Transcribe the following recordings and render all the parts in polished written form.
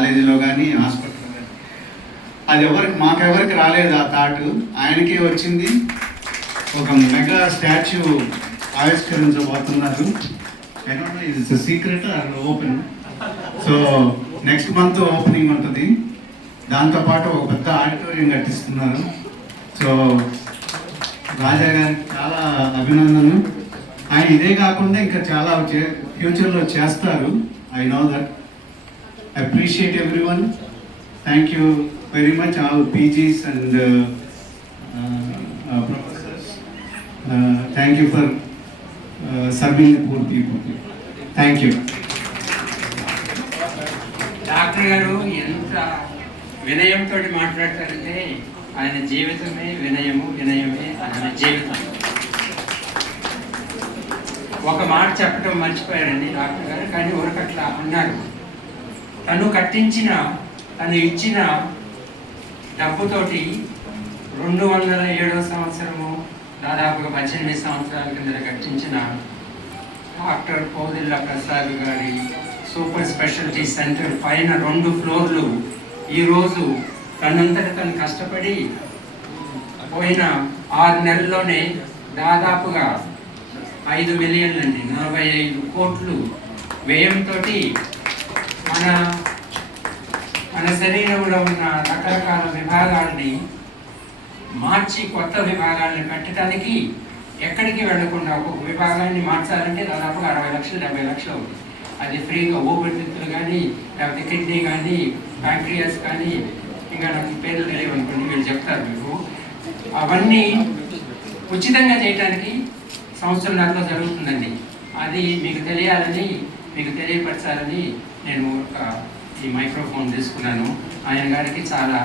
కాలేజీలో కానీ హాస్పిటల్లో కానీ. అది మాకెవరికి రాలేదు ఆ థాట్, ఆయనకే వచ్చింది. ఒక మెగా స్టాచ్యూ ఆవిష్కరించబోతున్నారు. It's secret or open. So next month opening ఉంటుంది. దాంతోపాటు ఒక పెద్ద ఆడిటోరియం కట్టిస్తున్నారు. సో రాజా గారికి చాలా అభినందనలు. ఆయన ఇదే కాకుండా ఇంకా చాలా ఫ్యూచర్లో చేస్తారు. I know that. I appreciate everyone. Thank you very much, all PGs and professors. Thank you for serving the poor people. Thank you. Doctor గారు ఎంత వినయంతో మాట్లాడతారంటే ఆయన జీవితమే వినయము, వినయమే ఆయన జీవితం. ఒక మాట చెప్పడం మర్చిపోయారండి డాక్టర్ గారు, కానీ ఊరకట్లా అన్నారు. తను ఇచ్చిన డబ్బుతోటి 207వ సంవత్సరము, దాదాపుగా 18 సంవత్సరాల కింద కట్టించిన డాక్టర్ పోదిల్ల ప్రసాద్ గారి సూపర్ స్పెషాలిటీ సెంటర్ పైన 2 ఫ్లోర్లు ఈరోజు తనంతట తను కష్టపడి పోయిన 6 నెలల్లోనే దాదాపుగా 5 మిలియన్లండి, 45 కోట్లు వ్యయంతో మన శరీరంలో ఉన్న రకరకాల విభాగాల్ని మార్చి కొత్త విభాగాల్ని కట్టడానికి ఎక్కడికి వెళ్లకుండా ఒక్కొక్క విభాగాన్ని మార్చాలంటే దాదాపుగా 60 లక్షలు 70 లక్షలు అవుతుంది. అది ఫ్రీగా ఊపిరితిత్తులు కానీ, లేకపోతే కిడ్నీ కానీ, ప్యాంక్రియాస్ కానీ, ఇంకా నాకు పేర్లు తెలియవు అనుకోండి, వీళ్ళు చెప్తారు మీకు. అవన్నీ ఉచితంగా చేయడానికి సంవత్సరంలో జరుగుతుందండి. అది మీకు తెలియాలని, మీకు తెలియపరచాలని నేను ఈ మైక్రోఫోన్ తీసుకున్నాను. ఆయన గారికి చాలా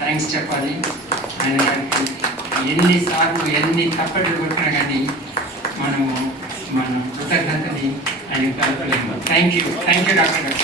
థ్యాంక్స్ చెప్పాలి. ఆయన గారికి ఎన్నిసార్లు ఎన్ని తప్పట్లు కొట్టినా కానీ మన కృతజ్ఞతని ఆయనకు కలపలేము. థ్యాంక్ యూ డాక్టర్ గారు.